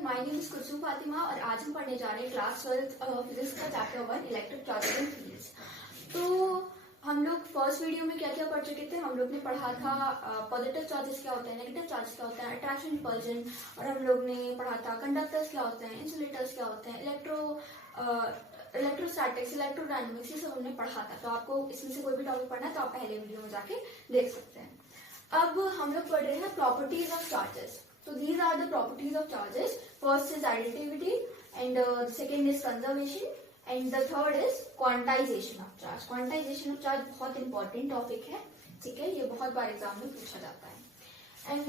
Everyone, my name is कुसुम फातिमा और आज हम पढ़ने जा रहे हैं क्लास 12 फिजिक्स का chapter 1 electric charges and fields. तो हम लोग फर्स्ट वीडियो में क्या क्या पढ़ चुके थे। हम लोग ने पढ़ा था पॉजिटिव चार्जेस क्या होते हैं, नेगेटिव चार्जेस क्या होते हैं, अट्रैक्शन रिपल्जन, और हम लोग ने पढ़ा था कंडक्टर्स क्या होते हैं, इंसुलेटर्स क्या होते हैं, इलेक्ट्रोस्टैटिक्स, इलेक्ट्रोडायनेमिक्स, ये सब हमने पढ़ा था। तो आपको इसमें से कोई भी टॉपिक पढ़ना है तो आप पहले वीडियो में जाके देख सकते हैं। अब हम लोग पढ़ रहे हैं properties of charges. So these are the properties of charges. First is additivity, and the second is conservation, and the third is quantization of charge. Quantization of charge बहुत important topic है, ठीक है, ये बहुत बार एग्जाम में पूछा जाता है। And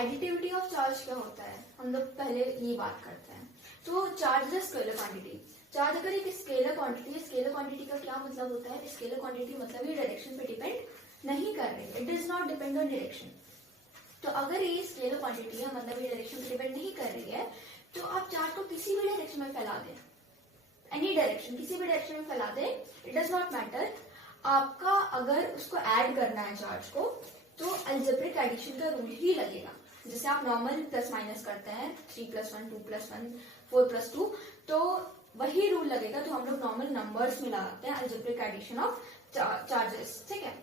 additivity of charge क्या होता है, हम लोग पहले ये बात करते हैं। तो charge is scalar quantity. Charge अगर एक स्केलर क्वांटिटी है, स्केलर क्वांटिटी का क्या मतलब होता है, स्केलर क्वांटिटी मतलब ये डायरेक्शन पे डिपेंड नहीं कर रही, it does not depend on direction. तो अगर ये स्केलर क्वांटिटी है, मतलब ये डायरेक्शन पे डिपेंड नहीं कर रही है, तो आप चार्ज को किसी भी डायरेक्शन में फैला दें, एनी डायरेक्शन, किसी भी डायरेक्शन में फैला दें, इट डज नॉट मैटर। आपका अगर उसको ऐड करना है चार्ज को, तो अलजेब्रिक एडिशन का रूल ही लगेगा। जैसे आप नॉर्मल प्लस माइनस करते हैं, 3+1, 2+1, 4+2, तो वही रूल लगेगा। तो हम लोग नॉर्मल नंबर्स में लगाते हैं अलजेब्रिक एडिशन ऑफ चार्जेस, ठीक है।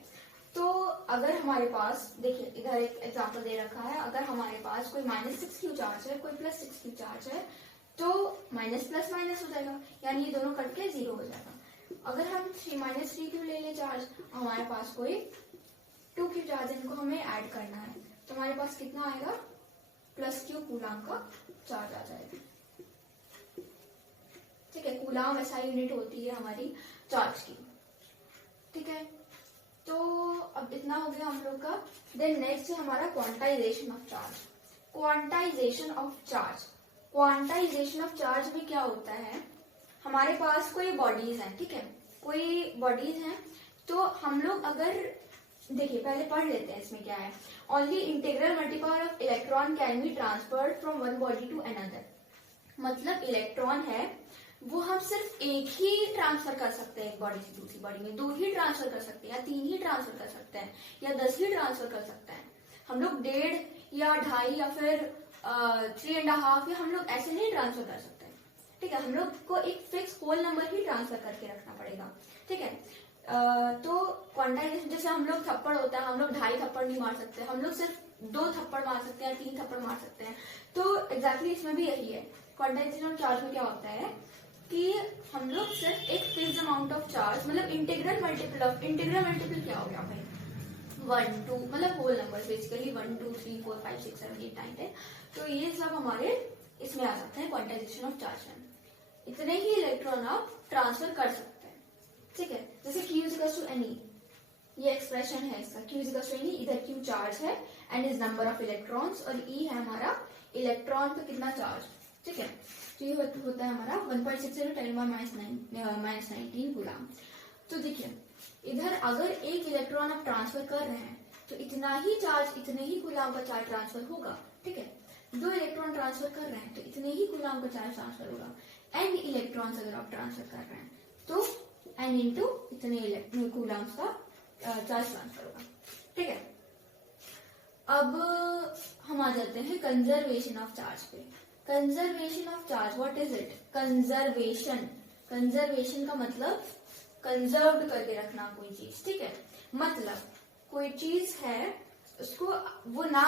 तो अगर हमारे पास, देखिए इधर एक एग्जांपल दे रखा है, अगर हमारे पास कोई -6Q चार्ज है, कोई +6Q चार्ज है, तो माइनस प्लस माइनस हो जाएगा, यानी ये दोनों कट के 0 हो जाएगा। अगर हम 3-3Q ले लें चार्ज, हमारे पास कोई 2Q चार्ज है, इनको हमें ऐड करना है, तो हमारे पास कितना आएगा, +Q कूलाम का चार्ज आ जाएगा, ठीक है। कूलाम ऐसा यूनिट होती है हमारी चार्ज की, ठीक है। तो अब इतना हो गया हम लोग का। देन नेक्स्ट है हमारा quantization of charge. Quantization of charge, quantization of charge में क्या होता है, हमारे पास कोई बॉडीज हैं, ठीक है, कोई बॉडीज हैं, तो हम लोग अगर देखिए पहले पढ़ लेते हैं इसमें क्या है। Only integral multiple of electron can be transferred from one body to another. मतलब इलेक्ट्रॉन है वो हम सिर्फ एक ही ट्रांसफर कर सकते हैं, एक बॉडी से दूसरी बॉडी में 2 ही ट्रांसफर कर सकते हैं, या 3 ही ट्रांसफर कर सकते हैं, या 10 ही ट्रांसफर कर सकते हैं। हम लोग 1.5 या 2.5 या फिर 3.5 या हम लोग ऐसे नहीं ट्रांसफर कर सकते, ठीक है। हम लोग को एक फिक्स होल नंबर ही ट्रांसफर करके रखना पड़ेगा, ठीक है। तो क्वांटाइजेशन, जैसे हम लोग थप्पड़ होता है, हम लोग 2.5 थप्पड़ नहीं मार सकते, हम लोग सिर्फ 2 थप्पड़ मार सकते हैं, 3 थप्पड़ मार सकते हैं। तो एग्जैक्टली इसमें भी यही है। क्वांटाइजेशन ऑफ चार्ज में क्या होता है कि हम लोग सिर्फ एक फिक्स्ड अमाउंट ऑफ चार्ज, मतलब integral multiple of, integral multiple क्या हो गया भाई, 1, 2, मतलब होल नंबर बेसिकली 1, 2, 3, 4, 5, 6, 7, 8, 9, 10। तो ये सब हमारे इसमें आ जाते हैं क्वांटाइजेशन ऑफ चार्ज में। इतने ही इलेक्ट्रॉन आप ट्रांसफर कर सकते हैं, ठीक है। जैसे Q=Ne, ये एक्सप्रेशन है इसका, Q=Ne, इधर Q चार्ज है, N is number of electrons, और E है हमारा इलेक्ट्रॉन पे कितना चार्ज, ठीक है। तो ये होता है हमारा 1.60 × 10⁻⁻19 कूलाम। तो देखिए इधर अगर एक इलेक्ट्रॉन आप ट्रांसफर कर रहे हैं, तो इतना ही चार्ज, इतने ही कूलाम का चार्ज ट्रांसफर होगा, ठीक है। 2 इलेक्ट्रॉन ट्रांसफर कर रहे हैं, तो इतने ही कूलाम का चार्ज ट्रांसफर होगा। N इलेक्ट्रॉन्स अगर आप ट्रांसफर कर रहे हैं, तो N इंटू इतने कूलाम्स का चार्ज ट्रांसफर होगा, ठीक है। अब हम आ जाते हैं कंजर्वेशन ऑफ चार्ज पे। Conservation of charge, what is it, conservation. Conservation का मतलब कंजर्व्ड करके रखना कोई चीज, ठीक है। मतलब कोई चीज है, उसको वो ना,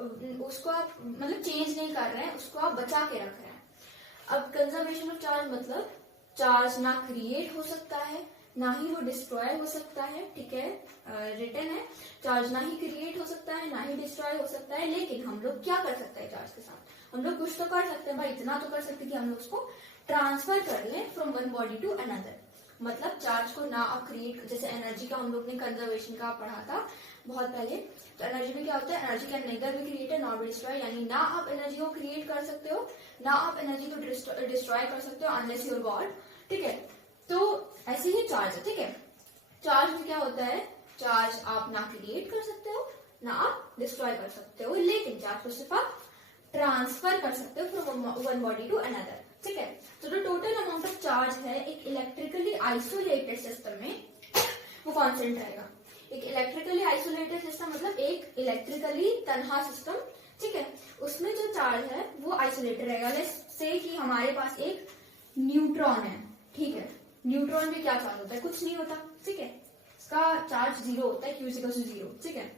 उसको आप मतलब चेंज नहीं कर रहे हैं, उसको आप बचा के रख रहे हैं। अब कंजर्वेशन ऑफ चार्ज मतलब चार्ज ना क्रिएट हो सकता है, ना ही वो डिस्ट्रॉय हो सकता है, ठीक है। रिटर्न है, चार्ज ना ही क्रिएट हो सकता है, ना ही डिस्ट्रॉय हो सकता है, लेकिन हम लोग क्या कर सकते हैं चार्ज के साथ, हम लोग कुछ तो कर सकते हैं भाई, इतना तो कर सकते हैं कि हम लोग उसको ट्रांसफर कर लें from one body to another. मतलब चार्ज को ना आप क्रिएट, जैसे एनर्जी का हम लोग ने कंजर्वेशन का पढ़ा था बहुत पहले। तो एनर्जी में क्या होता है, energy can nether B created not be destroy, यानी ना आप एनर्जी को क्रिएट कर सकते हो, ना आप एनर्जी को डिस्ट्रॉय कर सकते हो, अनलेस यूर गॉड, ठीक है। तो ऐसे ही चार्ज है, ठीक है। चार्ज में क्या होता है, चार्ज आप ना क्रिएट कर सकते हो, ना आप डिस्ट्रॉय कर सकते हो, लेकिन चार्ज को सिर्फ आप ट्रांसफर कर सकते हो from one body to another, ठीक है। तो जो टोटल अमाउंट ऑफ चार्ज है एक इलेक्ट्रिकली आइसोलेटेड सिस्टम में, वो कांस्टेंट रहेगा। एक इलेक्ट्रिकली आइसोलेटेड सिस्टम मतलब एक इलेक्ट्रिकली तन्हा सिस्टम ठीक है, उसमें जो चार्ज है वो आइसोलेटेड रहेगा। लेट्स से कि हमारे पास एक न्यूट्रॉन है, ठीक है, न्यूट्रॉन में क्या चार्ज होता है, कुछ नहीं होता, ठीक है, इसका चार्ज 0 होता है, Q=0, ठीक है,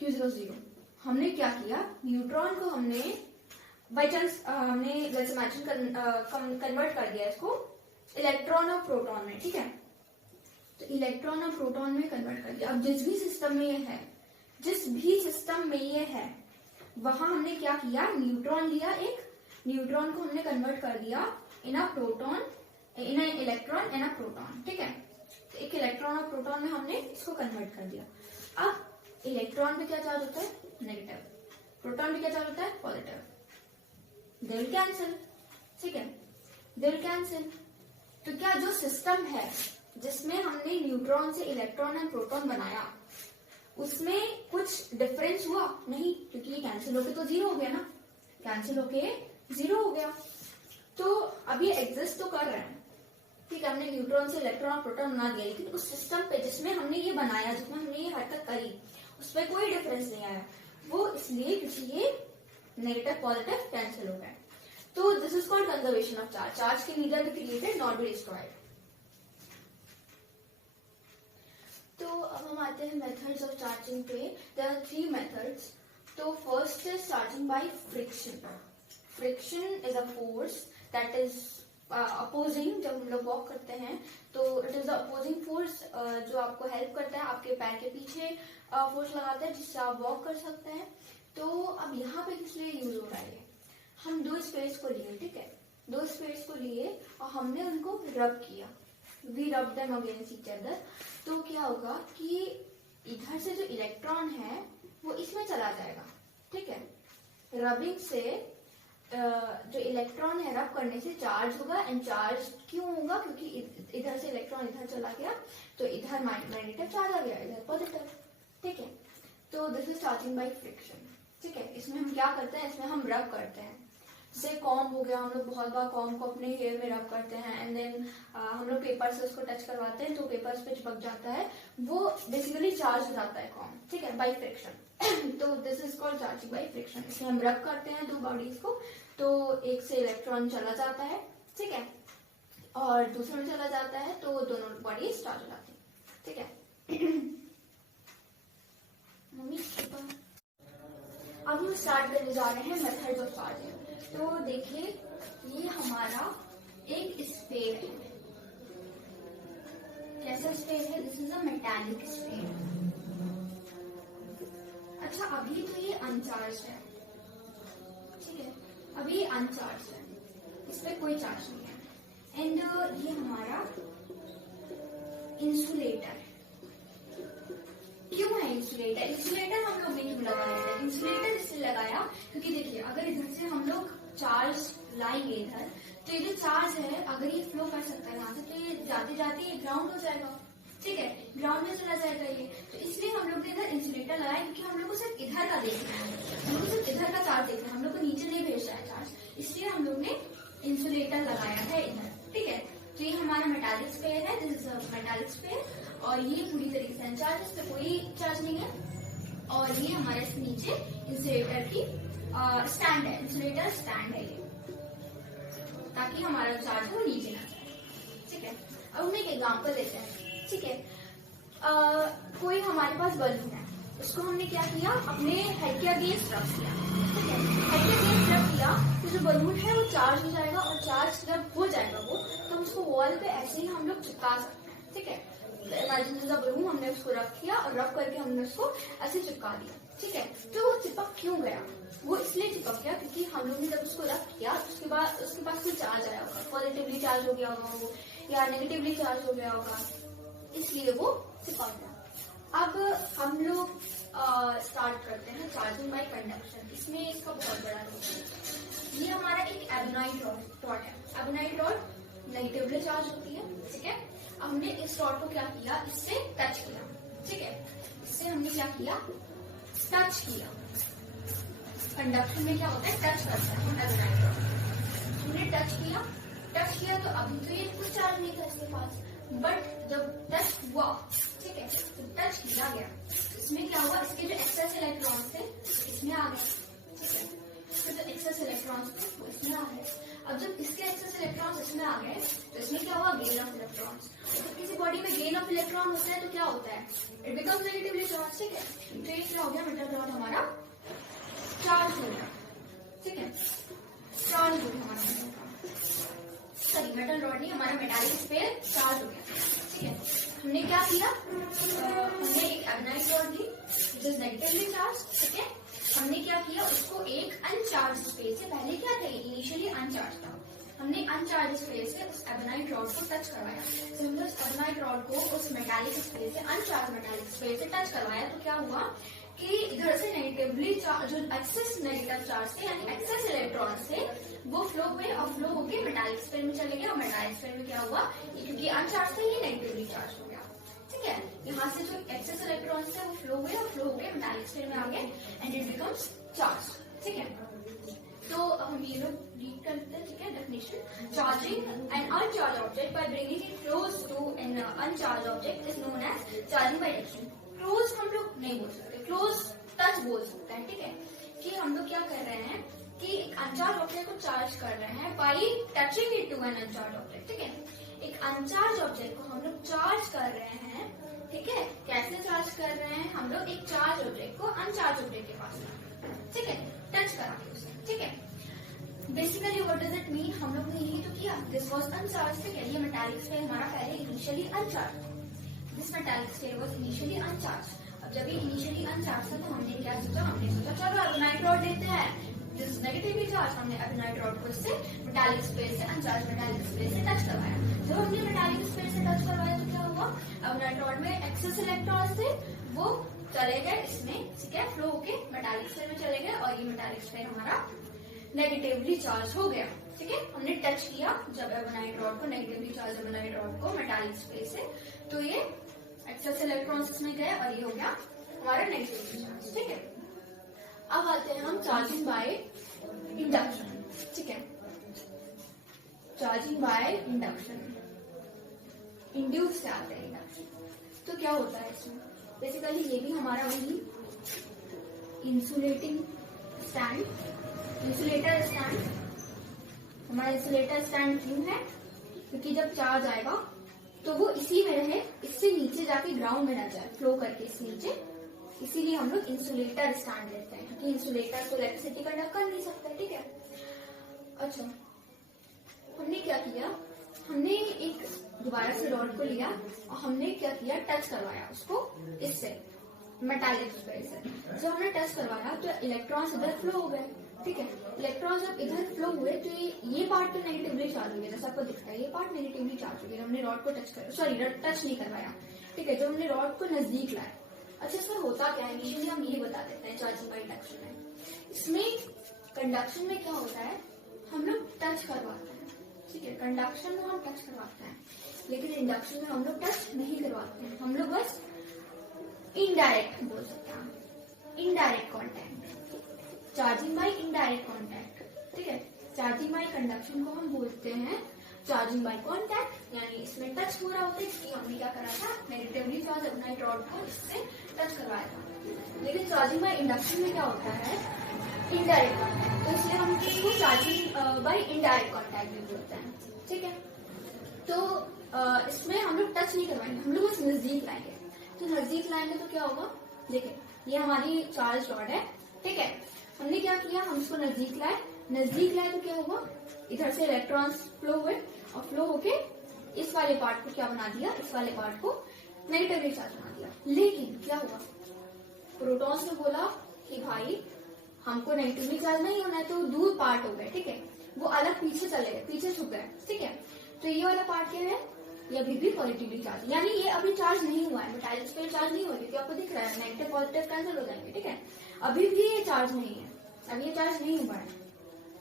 Q=0। हमने क्या किया, न्यूट्रॉन को हमने बाई चांस हमने जैसे इमेजिन कन्वर्ट कर दिया इसको इलेक्ट्रॉन और प्रोटॉन में, ठीक है, तो इलेक्ट्रॉन और प्रोटॉन में कन्वर्ट कर दिया। अब जिस भी सिस्टम में ये है वहां हमने क्या किया, न्यूट्रॉन लिया, एक न्यूट्रॉन को हमने कन्वर्ट कर दिया in a proton, in a electron, in a proton, ठीक है, तो एक इलेक्ट्रॉन और प्रोटॉन में हमने इसको कन्वर्ट कर दिया। अब इलेक्ट्रॉन पे क्या चार्ज होता है, नेगेटिव, प्रोटॉन पे क्या चार्ज होता है, पॉजिटिव, दे विल कैंसिल, ठीक है, दे विल कैंसिल। तो क्या जो सिस्टम है जिसमें हमने न्यूट्रॉन से इलेक्ट्रॉन एंड प्रोटॉन बनाया उसमें कुछ डिफरेंस हुआ नहीं, क्योंकि ये कैंसिल होके तो 0 हो गया ना, कैंसिल होके 0 हो गया। तो अब ये एग्जिस्ट तो कर रहे हैं, ठीक है, हमने न्यूट्रॉन से इलेक्ट्रॉन और प्रोटॉन बना दिया, लेकिन उस सिस्टम पे जिसमें हमने ये बनाया, जिसमें हमने ये हरकत करी, उस पर कोई डिफरेंस नहीं आया। वो इसलिए क्योंकि ये नेगेटिव पॉजिटिव कैंसिल हो गए। तो this is called conservation of charge. Charge can neither be created not be destroyed. तो अब हम आते हैं मेथड्स ऑफ चार्जिंग पे। There are 3 methods. तो first is charging by friction. Friction is a force that is opposing. जब हम लोग वॉक करते हैं तो इट इज अपोजिंग फोर्स जो आपको हेल्प करता है, आपके पैर के पीछे फोर्स लगाता है जिससे आप वॉक कर सकते हैं। तो अब यहाँ पे किस लिए यूज हो रहा है, हम 2 स्पेस को लिए, ठीक है, 2 स्पेस को लिए और हमने उनको रब किया, वी रब देम अगेंस्ट ईच अदर। तो क्या होगा कि इधर से जो इलेक्ट्रॉन है वो इसमें चला जाएगा, ठीक है, रबिंग से जो इलेक्ट्रॉन है रब करने से चार्ज होगा। एंड चार्ज क्यों होगा, क्योंकि इधर से इलेक्ट्रॉन इधर चला गया तो इधर मैग्नेटिक चार्ज आ गया, इधर पॉजिटिव, ठीक है। तो this is charging by friction, ठीक है। इसमें हम क्या करते हैं, इसमें हम रब करते हैं, जैसे कॉम्ब हो गया, हम लोग बहुत बार कॉम्ब को अपने हेयर में रब करते हैं एंड देन हम लोग पेपर से उसको टच करवाते हैं तो पेपर पे चिपक जाता है, वो बेसिकली चार्ज हो जाता है कॉम्ब, ठीक है, बाय फ्रिक्शन। तो this is called charging by friction. इसमें हम रब करते हैं 2 बॉडीज को, तो एक से इलेक्ट्रॉन चला जाता है, ठीक है, और दूसरे में चला जाता है तो दोनों बॉडीज चार्ज हो जाती है, ठीक है। मम्मी अब हम स्टार्ट करने जा रहे हैं मेथड्स ऑफ चार्जिंग। तो देखिए ये हमारा एक स्फीयर है, कैसा स्फीयर है, this is a metallic sphere. अच्छा अभी तो ये अनचार्ज है, ठीक है, अभी ये अनचार्ज है, इस पे कोई चार्ज नहीं है। एंड ये हमारा इंसुलेटर। क्यों है इंसुलेटर, इंसुलेटर हम लोग ने क्यों लगाया है, इंसुलेटर इसलिए लगाया क्योंकि देखिए अगर इधर से हम लोग चार्ज लाएंगे इधर, तो ये जो चार्ज है अगर ये फ्लो कर सकता है यहाँ से, तो ये जाते जाते ये ग्राउंड हो जाएगा, ठीक है, ग्राउंड में चला जाएगा ये। तो इसलिए हम लोग ने इधर इंसुलेटर लगाया, क्योंकि हम लोग को सिर्फ इधर का देखना है, हम लोग को सिर्फ इधर का चार्ज देखना है, हम लोग को नीचे नहीं भेजना है चार्ज, इसलिए हम लोग ने इंसुलेटर लगाया है इधर, ठीक है। तो ये हमारा मेटालिक स्फीयर है, this is a metallic sphere, और ये पूरी तरीके से अनचार्ज, इस पे कोई चार्ज नहीं है। और ये हमारे नीचे इंसुलेटर की स्टैंड है, इंसुलेटर स्टैंड है ये, ताकि हमारा चार्ज वो नीचे ना जाए, ठीक है। अब हम एक एग्जाम्पल लेते हैं, ठीक है। कोई हमारे पास बलून है, उसको हमने क्या किया, अपने हेड के अगेंस्ट रख दिया, ठीक है, हेड के अगेंस्ट रख दिया तो जो बलून है वो चार्ज हो जाएगा, और चार्ज जब हो जाएगा वो, तो उसको वॉल पे ऐसे ही हम लोग चिपका सकते हैं, ठीक है। इमेजिन दिस अ बलून, हमने उसको रख किया और रब करके हमने उसको ऐसे चिपका दिया, ठीक है। तो वो चिपक क्यों गया, वो इसलिए चिपक गया क्योंकि हम लोग ने जब उसको रब किया उसके बाद उसके पास कोई चार्ज आया होगा, पॉजिटिवली चार्ज हो गया होगा वो, या नेगेटिवली चार्ज हो गया होगा, इसलिए वो चिपक गया। अब हम लोग स्टार्ट करते हैं चार्जिंग बाय कंडक्शन। इसमें इसका बहुत बड़ा रोल है। ये हमारा एक एबोनाइट रॉड है, एबोनाइट रॉड नेगेटिवली चार्ज होती है, ठीक है। अब हमने इस रॉड को क्या किया, इससे टच किया, ठीक है, इससे हमने क्या किया, टच किया। कंडक्शन में क्या होता है, टच करता है एबोनाइट रॉड, हमने टच किया तो अभी तो ये कुछ चार्ज नहीं था इसके पास, बट जब टच हुआ, ठीक है, तो टच किया गया, इसमें क्या हुआ, इसके जो एक्सेस इलेक्ट्रॉन थे इसमें आ गए, तो जो एक्सेस इलेक्ट्रॉन्स थे वो इसमें आ गए। अब जब इसके एक्सेस इलेक्ट्रॉन्स इसमें आ गए तो इसमें क्या हुआ, गेन ऑफ इलेक्ट्रॉन्स। तो किसी बॉडी में गेन ऑफ इलेक्ट्रॉन होता है तो क्या होता है, इट बिकम्स नेगेटिवली चार्ज, ठीक है। तो ये क्या हो गया, मेटल रॉड हमारा चार्ज हो गया, ठीक है, चार्ज हो गया हमारा, सॉरी मेटल रॉड नहीं, हमारा मेटालिक स्फीयर चार्ज हो गया, ठीक है। हमने क्या किया, हमने एक एबनाइट रॉड ली विच इज नेगेटिवली चार्ज, ठीक है। हमने क्या किया, उसको एक अनचार्ज स्पेस से, पहले क्या था, इनिशियली अनचार्ज था, हमने अनचार्ज स्पेस से उस एबनाइट रॉड को टच करवाया। तो हमने उस एबनाइट रॉड को उस मेटालिक स्पेस से, अनचार्ज मेटालिक स्पेस से टच करवाया, तो क्या हुआ कि इधर से नेगेटिवली चार्ज, जो एक्सेस नेगेटिव चार्ज थे यानी एक्सेस इलेक्ट्रॉन से, वो फ्लो हुए और फ्लो होके मेटालिक स्फीयर में चले गए, और मेटालिक स्फीयर में क्या हुआ, क्योंकि अनचार्ज था ये नेगेटिवली चार्ज हो गया, ठीक है। यहाँ से जो एक्सेस इलेक्ट्रॉन्स थे वो फ्लो हुए और फ्लो होके मेटालिक स्फीयर में आ गए एंड इट बिकम्स चार्ज, ठीक है। तो अब हम ये लोग रीड करते हैं, ठीक है, definition. Charging an uncharged object by bringing it close to an uncharged object is known as charging by induction. Close हम लोग नहीं बोल सकते, क्लोज टच बोल सकते हैं, ठीक है, कि हम लोग क्या कर रहे हैं कि एक अनचार्ज ऑब्जेक्ट को चार्ज कर रहे हैं by touching it to an uncharged object, ठीक है। एक अनचार्ज ऑब्जेक्ट को हम लोग चार्ज कर रहे हैं, ठीक है। कैसे चार्ज कर रहे हैं, हम लोग एक चार्ज ऑब्जेक्ट को अनचार्ज ऑब्जेक्ट के पास, ठीक है, टच करा के उसे, ठीक है। Basically what does it mean, हम लोग ने यही तो किया, दिस वाज अनचार्ज, ठीक है, ये मेटालिक स्फीयर हमारा पहले initially अनचार्ज, this metallic sphere was initially अनचार्ज। अब जब ये इनिशियली अनचार्ज था तो हमने क्या सोचा, हमने सोचा चलो एबनाइट रॉड लेते हैं, दिस इज नेगेटिवली चार्ज, हमने एबनाइट रॉड को इससे मेटालिक स्फीयर से, अनचार्ज मेटालिक स्फीयर से टच करवाया। जब हमने मेटालिक स्फीयर से टच करवाया तो क्या हुआ, एबनाइट रॉड में एक्सेस इलेक्ट्रॉन्स थे वो चले गए इसमें, ठीक है, फ्लो होके मेटालिक स्फीयर में चले गए, और ये मेटालिक स्फीयर हमारा नेगेटिवली चार्ज हो गया, ठीक है। हमने टच किया जब एबनाइट रॉड को, नेगेटिवली चार्ज एबनाइट रॉड को मेटालिक स्फीयर से, तो ये एक्सेस इलेक्ट्रॉन्स इसमें गए और ये हो गया हमारा नेगेटिवली चार्ज, ठीक है। अब आते हैं हम चार्जिंग बाय इंडक्शन, ठीक है, चार्जिंग बाय इंडक्शन, इंड्यूस से आते हैं इंडक्शन। तो क्या होता है इसमें, बेसिकली ये भी हमारा वही इंसुलेटिंग स्टैंड, इंसुलेटर स्टैंड, हमारा इंसुलेटर स्टैंड क्यों है, क्योंकि जब चार्ज आएगा तो वो इसी में रहे, इससे नीचे जाके ग्राउंड में न जाए, फ्लो करके इस नीचे, इसीलिए हम लोग इंसुलेटर स्टैंड लेते हैं, क्योंकि इंसुलेटर तो इलेक्ट्रिसिटी कंडक्ट कर नहीं सकता, ठीक है। अच्छा, हमने क्या किया, हमने एक दोबारा से रॉड को लिया और हमने क्या किया, टच करवाया उसको इससे मेटालिक स्फीयर से। जब हमने टच करवाया तो इलेक्ट्रॉन्स इधर फ्लो हो गए, ठीक है। इलेक्ट्रॉन जब इधर फ्लो हुए तो ये पार्ट तो नेगेटिवली चार्ज हो गया, जैसा आपको दिखता है ये पार्ट नेगेटिवली चार्ज हो गया। हमने रॉड को टच कर, सॉरी टच नहीं करवाया, ठीक है, जब हमने रॉड को नजदीक लाया। अच्छा, इसमें होता क्या है, इनिशियली हम ये बता देते हैं चार्जिंग बाय इंडक्शन में। इसमें कंडक्शन में क्या होता है, हम लोग टच करवाते हैं, ठीक है, कंडक्शन में हम टच करवाते हैं, लेकिन इंडक्शन में हम लोग टच नहीं करवाते हैं, हम लोग बस इनडायरेक्ट बोल सकते हैं, indirect contact, charging by indirect contact, ठीक है। चार्जिंग बाय कंडक्शन को हम बोलते हैं चार्जिंग बाय कॉन्टैक्ट, यानी इसमें टच हो रहा होता है, इसलिए हमने क्या करा था, नेगेटिवली चार्ज एबनाइट रॉड को इससे टच करवाया था। लेकिन चार्जिंग बाय इंडक्शन में क्या होता है, इनडायरेक्ट कॉन्टैक्ट, तो इसलिए हम इसको चार्जिंग बाय इनडायरेक्ट कॉन्टैक्ट भी बोलते हैं, ठीक है। तो इसमें हम लोग टच नहीं करवाएंगे, हम लोग बस नजदीक लाएंगे। तो नजदीक लाएंगे तो क्या होगा, देखिए ये हमारी चार्ज रॉड है, ठीक है। हमने क्या किया, हम इसको नजदीक लाए, नजदीक लाए तो क्या हुआ, इधर से इलेक्ट्रॉन्स फ्लो हुए और फ्लो होके इस वाले पार्ट को क्या बना दिया, इस वाले पार्ट को नेगेटिवली चार्ज बना दिया। लेकिन क्या हुआ, प्रोटॉन्स ने बोला कि भाई हमको नेगेटिवली चार्ज नहीं होना है, तो दूर पार्ट हो गए, ठीक है, वो अलग पीछे चले गए, पीछे छुप गए, ठीक है। तो ये वाला पार्ट क्या है, ये अभी भी पॉजिटिवली चार्ज, यानी ये अभी चार्ज नहीं हुआ है, मेटालिक स्फीयर चार्ज नहीं हुआ, क्योंकि आपको दिख रहा है नेगेटिव पॉजिटिव कैंसिल हो जाएंगे, ठीक है। अभी भी ये चार्ज नहीं है, अभी ये चार्ज नहीं हुआ है,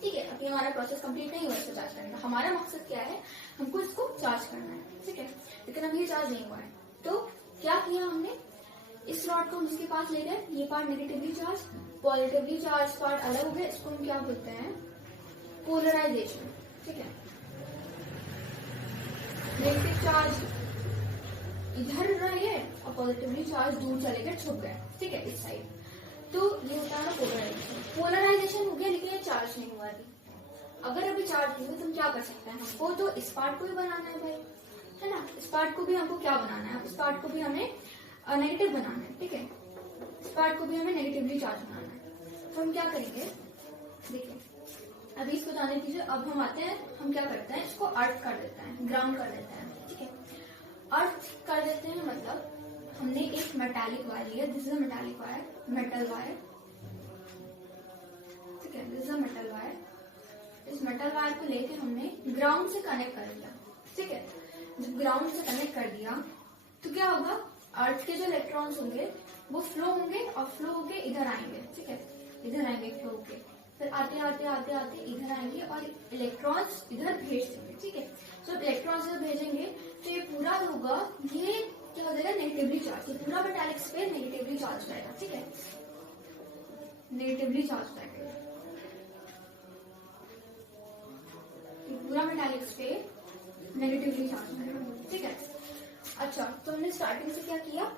ठीक है। अभी हमारा प्रोसेस कंप्लीट नहीं हुआ इसको चार्ज करने का, हमारा मकसद क्या है, हमको इसको चार्ज करना है, ठीक है। लेकिन अभी ये चार्ज नहीं हुआ है, तो क्या किया हमने, इस रॉड को हम इसके पास ले गए, ये part negatively charge, positively charge part अलग हो गया, इसको हम क्या बोलते हैं, पोलराइजेशन, ठीक है। नेगेटिव चार्ज इधर रहे और पॉजिटिवली चार्ज दूर चले गए, छुप गए, ठीक है, इस साइड। तो ये होता है पोलराइजेशन। पोलराइजेशन हो गया लेकिन ये चार्ज नहीं हुआ अभी। अगर अभी चार्ज नहीं हुआ तो हम क्या कर सकते हैं, हमको तो इस पार्ट को भी बनाना है भाई, है ना। इस पार्ट को भी हमको क्या बनाना है, इस पार्ट को भी हमें नेगेटिव बनाना है, ठीक है। इस पार्ट को भी हमें नेगेटिवली चार्ज बनाना है। तो हम क्या करेंगे, देखिए अभी इसको जाने दीजिए। अब हम आते हैं, हम क्या करते हैं, इसको अर्थ कर देते हैं, ग्राउंड कर देते हैं, ठीक है। अर्थ कर देते हैं मतलब हमने एक मेटालिक वायर लिया, this is a metallic wire, metal wire, ठीक है, this is a metal wire. इस मेटल वायर को लेके हमने ग्राउंड से कनेक्ट कर दिया, ठीक है। जब ग्राउंड से कनेक्ट कर दिया तो क्या होगा, अर्थ के जो इलेक्ट्रॉन्स होंगे वो फ्लो होंगे और फ्लो होके इधर आएंगे, ठीक है, इधर आएंगे फ्लो होके, फिर आते आते आते आते इधर आएंगे और इलेक्ट्रॉन्स इधर भेज देंगे, ठीक है। जब इलेक्ट्रॉन्स इधर भेजेंगे तो ये पूरा होगा, ये क्या हो जाएगा, नेगेटिवली चार्ज। ये पूरा मेटालिक स्फीयर नेगेटिवली चार्ज रहेगा, ठीक है, नेगेटिवली चार्ज रहेगा। ये पूरा मेटालिक स्फीयर नेगेटिवली चार्ज रहेगा, ठीक है। अच्छा, तो हमने स्टार्टिंग से क्या किया,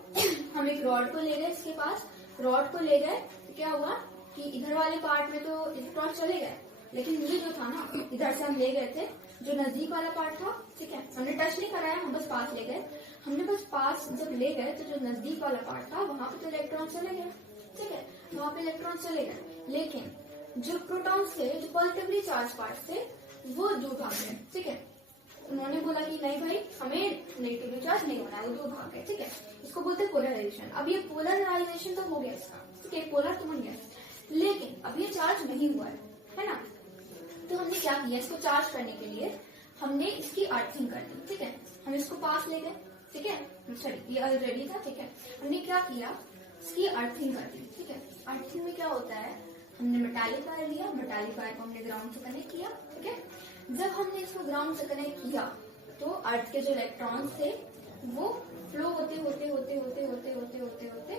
हम एक रॉड को ले गए, इसके पास रॉड को ले गए, तो क्या हुआ कि इधर वाले पार्ट में तो इलेक्ट्रॉन चले गए, लेकिन ये जो था ना, इधर से हम ले गए थे, जो नजदीक वाला पार्ट था, ठीक है, हमने टच नहीं कराया, हम बस पास ले गए। हमने बस पास जब ले गए तो जो नजदीक वाला पार्ट था वहां पे तो इलेक्ट्रॉन चले गए, ठीक है, वहां पे इलेक्ट्रॉन चले गए, लेकिन जो प्रोटॉन्स थे, जो पॉजिटिवली चार्ज पार्ट थे, वो दूर भाग गए, ठीक है। उन्होंने बोला कि नहीं भाई, हमें नेगेटिवली चार्ज नहीं होना है, वो दूर भाग गए, ठीक है। इसको बोलते हैं पोलराइजेशन। अब ये पोलराइजेशन तो हो गया इसका, ठीक है, पोलर तो बन गया, लेकिन अब ये चार्ज नहीं हुआ है ना। तो हमने क्या किया, इसको चार्ज करने के लिए हमने इसकी अर्थिंग कर दी, ठीक है। हम इसको पास ले गए, ठीक है, सॉरी ये ऑलरेडी था, ठीक है। हमने क्या किया, इसकी अर्थिंग कर दी, ठीक है। अर्थिंग में क्या होता है, हमने मेटालिक वायर लिया, मेटालिक वायर को हमने ग्राउंड से कनेक्ट किया, ठीक है। जब हमने इसको ग्राउंड से कनेक्ट किया तो अर्थ के जो इलेक्ट्रॉन्स थे वो फ्लो होते होते होते होते होते होते होते होते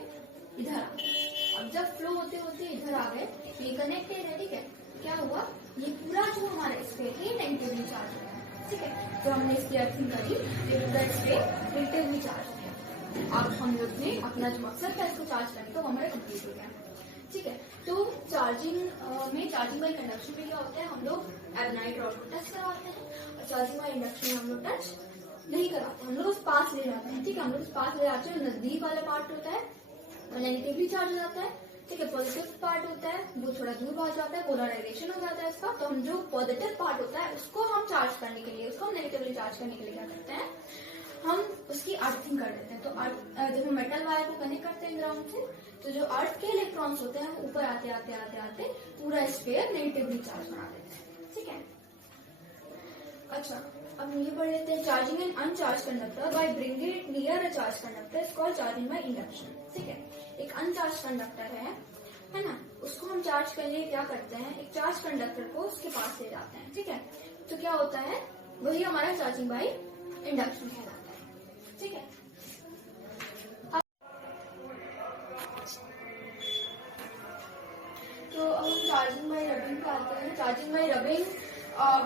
इधर आ गए। अब जब फ्लो होते होते इधर आ गए, ये कनेक्टेड है, ठीक है। क्या हुआ, ये पूरा जो हमारा स्फीयर है नेगेटिवली चार्ज हो गया, ठीक है। तो हमने इसकी अर्थिंग करी, ये पूरा स्फीयर नेगेटिवली चार्ज हो गया। अब हम लोग ने अपना जो मकसद था इसको चार्ज करने का, वो हमारा कंप्लीट हो गया, ठीक है। तो चार्जिंग में, चार्जिंग बाई कंडक्शन में क्या होता है, हम लोग एबनाइट रॉड को टच करवाते हैं, और चार्जिंग बाई इंडक्शन में हम लोग टच नहीं कराते, हम लोग उस पास ले जाते हैं, ठीक है। हम लोग उस पास ले जाते हैं, नजदीक वाला पार्ट होता है वो नेगेटिवली चार्ज हो जाता है, ठीक है। पॉजिटिव पार्ट होता है वो थोड़ा दूर भाग जाता है, पोलराइजेशन हो जाता है इसका। तो हम जो पॉजिटिव पार्ट होता है उसको हम चार्ज करने के लिए, उसको हम नेगेटिवली चार्ज करने के लिए क्या करते हैं, हम उसकी अर्थिंग कर देते हैं। तो जब हम मेटल वायर को कनेक्ट करते हैं ग्राउंड से, तो जो अर्थ के इलेक्ट्रॉन्स होते हैं वो ऊपर आते आते आते आते पूरा स्फीयर नेगेटिवली चार्ज बना देते हैं, ठीक है। अच्छा, अब ये पढ़ लेते हैं, charging an uncharged conductor by bringing it near a charged conductor is called charging by induction, ठीक है। एक अनचार्ज कंडक्टर है ना, उसको हम चार्ज करने के लिए क्या करते हैं, एक चार्ज कंडक्टर को उसके पास ले जाते हैं, ठीक है। तो क्या होता है, वही हमारा चार्जिंग बाय इंडक्शन कहलाता है, ठीक है। तो अब हम चार्जिंग बाय रबिंग पे आते हैं। Charging by rubbing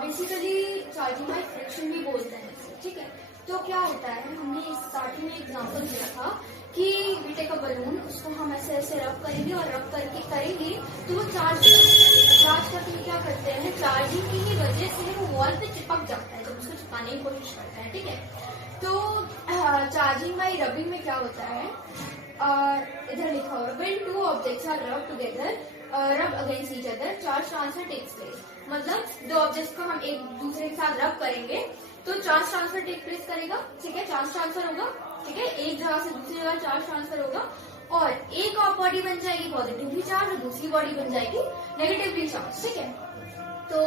basically charging by friction भी बोलते हैं, ठीक है। तो क्या होता है, हमने स्टार्टिंग में एग्जांपल दिया था कि वी टेक अ बलून, उसको हम ऐसे ऐसे रब करेंगे और रब करके करेंगे तो वो चार्ज करके क्या करते हैं, चार्जिंग की ही वजह से वो वॉल पे चिपक जाता है जब उसको चिपकाने की कोशिश करते हैं, ठीक है। तो चार्जिंग बाय रबिंग में क्या होता है, इधर लिखा हुआ, when two objects are rub together rub against each other charge transfer takes place. मतलब दो ऑब्जेक्ट्स को हम एक दूसरे के साथ रब करेंगे तो चार्ज ट्रांसफर टेक प्लेस करेगा, ठीक है, चार्ज ट्रांसफर होगा, ठीक है। एक जगह से दूसरी जगह चार्ज ट्रांसफर होगा और एक बॉडी बन जाएगी पॉजिटिवली चार्ज और दूसरी बॉडी बन जाएगी नेगेटिवली चार्ज, ठीक है। तो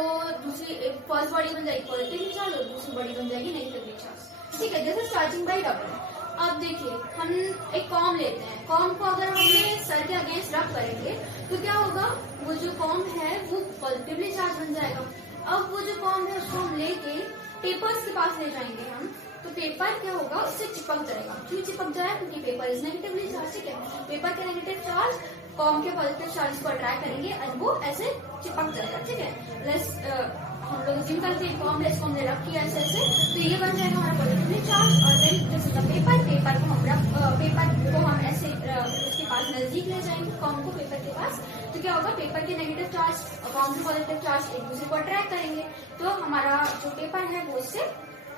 दूसरी फर्स्ट बॉडी बन जाएगी पॉजिटिवली चार्ज और दूसरी बॉडी बन जाएगी नेगेटिवली चार्ज, ठीक है। जैसे चार्जिंग बाय रबिंग। अब देखिए, हम एक कॉम लेते हैं, कॉम को अगर हमने सर के अगेंस्ट रब करेंगे तो क्या होगा, वो जो कॉम है वो पॉजिटिवली चार्ज बन जाएगा। अब वो जो कॉम है उसको हम लेके पेपर्स के पास ले जाएंगे हम, तो पेपर क्या होगा, उससे चिपक जाएगा। क्यों चिपक जाएगा, क्योंकि पेपर इज नेगेटिवली चार्ज, ठीक है। पेपर के नेगेटिव चार्ज कॉम के पॉजिटिव चार्ज को अट्रैक्ट करेंगे और वो ऐसे चिपक जाएगा, ठीक है। प्लस हम लोग जिम करते हैं, कॉम प्लस को हमने रब किया ऐसे ऐसे, तो ये बन जाएगा हमारा पॉजिटिवली चार्ज। और then this is the paper, paper को हम ऐसे उसके पास नजदीक ले जाएंगे कॉम को पेपर के पास, तो क्या होगा, पेपर के नेगेटिव चार्ज और कॉम के पॉजिटिव चार्ज एक दूसरे को अट्रैक्ट करेंगे, तो हमारा जो पेपर है वो उससे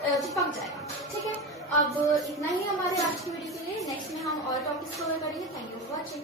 चिपक जाएगा। ठीक है, अब इतना ही हमारे आज की वीडियो के लिए। नेक्स्ट में हम और टॉपिक्स कवर करेंगे। Thank you for watching.